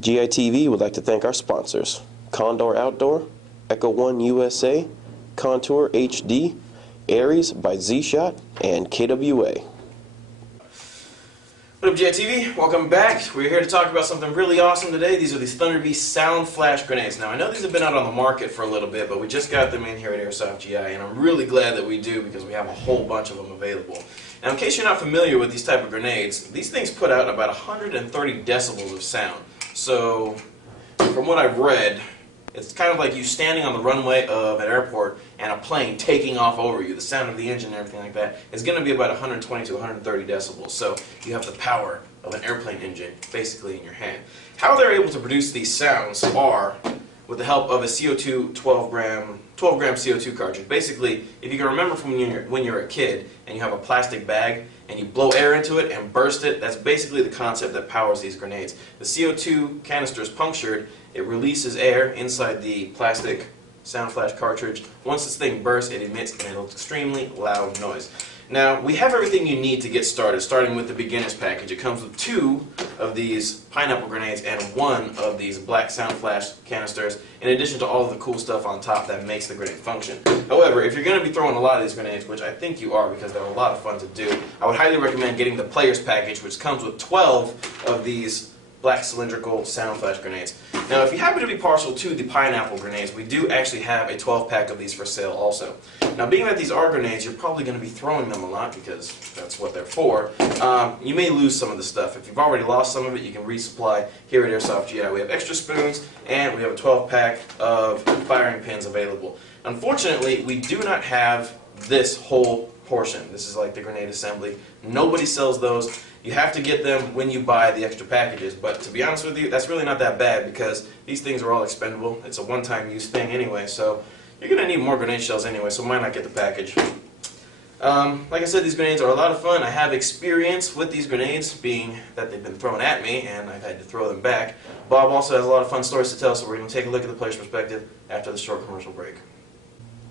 GITV would like to thank our sponsors: Condor Outdoor, Echo One USA, Contour HD, Aries by Z-Shot, and KWA. What up, GITV? Welcome back. We're here to talk about something really awesome today. These are these Thunder Beast Sound Flash grenades. Now, I know these have been out on the market for a little bit, but we just got them in here at Airsoft GI, and I'm really glad that we do because we have a whole bunch of them available. Now, in case you're not familiar with these type of grenades, these things put out about 130 decibels of sound. So, from what I've read, it's kind of like you standing on the runway of an airport and a plane taking off over you. The sound of the engine and everything like that is going to be about 120 to 130 decibels. So you have the power of an airplane engine basically in your hand. How they're able to produce these sounds are with the help of a CO2 12 gram CO2 cartridge. Basically, if you can remember from when you're a kid and you have a plastic bag and you blow air into it and burst it, that's basically the concept that powers these grenades. The CO2 canister is punctured, it releases air inside the plastic sound flash cartridge. Once this thing bursts, it emits an extremely loud noise. Now, we have everything you need to get started, starting with the beginner's package. It comes with 2 of these pineapple grenades and 1 of these black sound flash canisters, in addition to all of the cool stuff on top that makes the grenade function. However, if you're going to be throwing a lot of these grenades, which I think you are because they're a lot of fun to do, I would highly recommend getting the player's package, which comes with 12 of these black cylindrical sound flash grenades. Now, if you happen to be partial to the pineapple grenades, we do actually have a 12-pack of these for sale also. Now, being that these are grenades, you're probably going to be throwing them a lot because that's what they're for. You may lose some of the stuff. If you've already lost some of it, you can resupply here at Airsoft GI. We have extra spoons, and we have a 12-pack of firing pins available. Unfortunately, we do not have this whole portion. This is like the grenade assembly. Nobody sells those. You have to get them when you buy the extra packages, but to be honest with you, that's really not that bad because these things are all expendable. It's a one-time use thing anyway, so you're going to need more grenade shells anyway, so why not get the package? Like I said, these grenades are a lot of fun. I have experience with these grenades, being that they've been thrown at me and I've had to throw them back. Bob also has a lot of fun stories to tell, so we're going to take a look at the player's perspective after the short commercial break.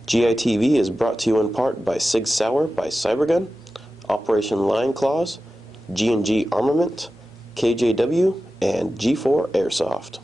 GITV is brought to you in part by Sig Sauer by Cybergun, Operation Lion Claws, G&G Armament, KJW, and G4 Airsoft.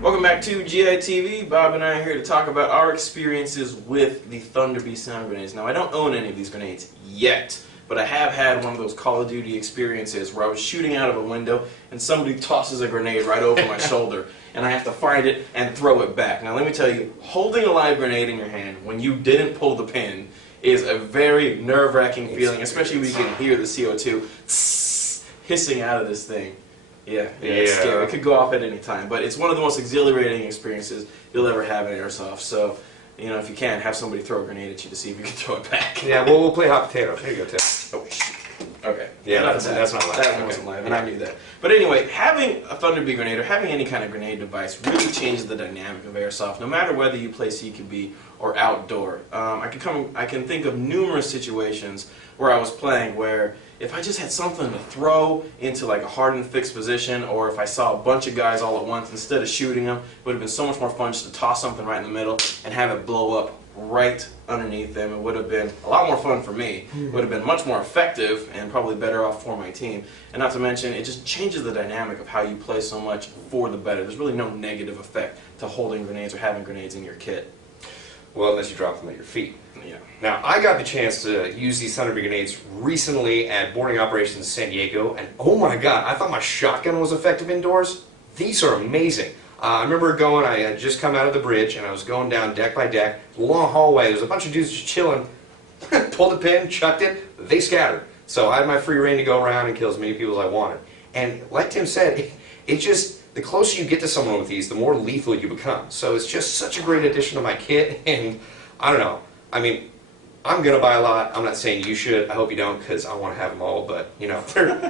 Welcome back to GITV. Bob and I are here to talk about our experiences with the Thunder Beast sound grenades. Now, I don't own any of these grenades yet, but I have had one of those Call of Duty experiences where I was shooting out of a window and somebody tosses a grenade right over my shoulder and I have to find it and throw it back. Now, let me tell you, holding a live grenade in your hand when you didn't pull the pin is a very nerve-wracking feeling, especially when you can hear the CO2 hissing out of this thing. Yeah, it's scary. It could go off at any time, but it's one of the most exhilarating experiences you'll ever have in Airsoft. So, you know, if you can, have somebody throw a grenade at you to see if you can throw it back. Yeah, well, we'll play hot potato. Here you go, Tim. Oh, okay. Yeah, that's not live. That one wasn't live, and I knew that. But anyway, having a Thunder Beast grenade or having any kind of grenade device really changes the dynamic of Airsoft, no matter whether you play CQB or outdoor. I can think of numerous situations where I was playing where if I just had something to throw into like a hardened fixed position, or if I saw a bunch of guys all at once, instead of shooting them, it would have been so much more fun just to toss something right in the middle and have it blow up right underneath them. It would have been a lot more fun for me. It would have been much more effective and probably better off for my team. And not to mention, it just changes the dynamic of how you play so much for the better. There's really no negative effect to holding grenades or having grenades in your kit. Well, unless you drop them at your feet. Yeah. Now, I got the chance to use these Thunder Beast grenades recently at boarding operations in San Diego, and oh my god, I thought my shotgun was effective indoors. These are amazing. I remember I had just come out of the bridge, and I was going down deck by deck, long hallway, there's a bunch of dudes just chilling, pulled the pin, chucked it, they scattered. So I had my free reign to go around and kill as many people as I wanted. And like Tim said, it just, the closer you get to someone with these, the more lethal you become. So it's just such a great addition to my kit, and I don't know, I mean, I'm going to buy a lot. I'm not saying you should. I hope you don't, because I want to have them all, but, you know,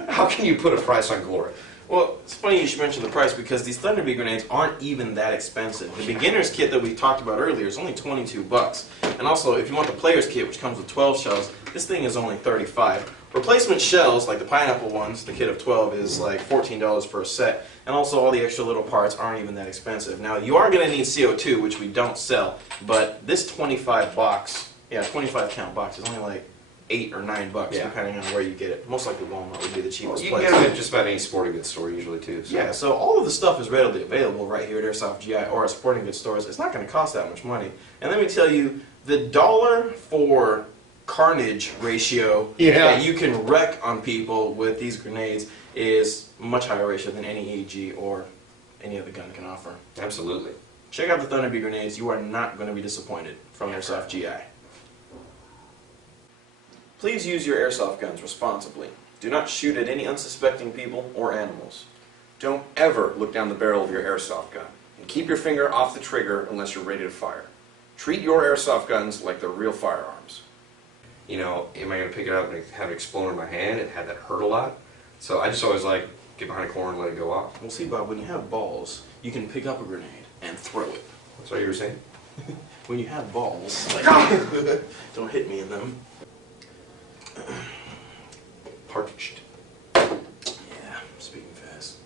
how can you put a price on glory? Well, it's funny you should mention the price because these Thunder Bee grenades aren't even that expensive. The beginner's kit that we talked about earlier is only 22 bucks. And also, if you want the player's kit, which comes with 12 shells, this thing is only 35. Replacement shells, like the pineapple ones, the kit of 12 is like $14 for a set. And also all the extra little parts aren't even that expensive. Now, you are going to need CO2, which we don't sell, but this 25 count box is only like $8 or $9, depending on where you get it. Most likely Walmart would be the cheapest You place. can get them at just about any sporting goods store usually too. So. Yeah, so all of the stuff is readily available right here at Airsoft GI or at sporting goods stores. It's not going to cost that much money. And let me tell you, the dollar for carnage ratio that you can wreck on people with these grenades is much higher ratio than any AG or any other gun can offer. Absolutely. Check out the Thunder Bee grenades. You are not going to be disappointed from Airsoft GI. Please use your airsoft guns responsibly. Do not shoot at any unsuspecting people or animals. Don't ever look down the barrel of your airsoft gun. And keep your finger off the trigger unless you're ready to fire. Treat your airsoft guns like they're real firearms. You know, am I going to pick it up and have it explode in my hand and have that hurt a lot? So I just always like, get behind a corner and let it go off. Well, see, Bob, when you have balls, you can pick up a grenade and throw it. That's what you were saying? When you have balls, like, don't hit me in them. Cartridge. Yeah, speaking fast.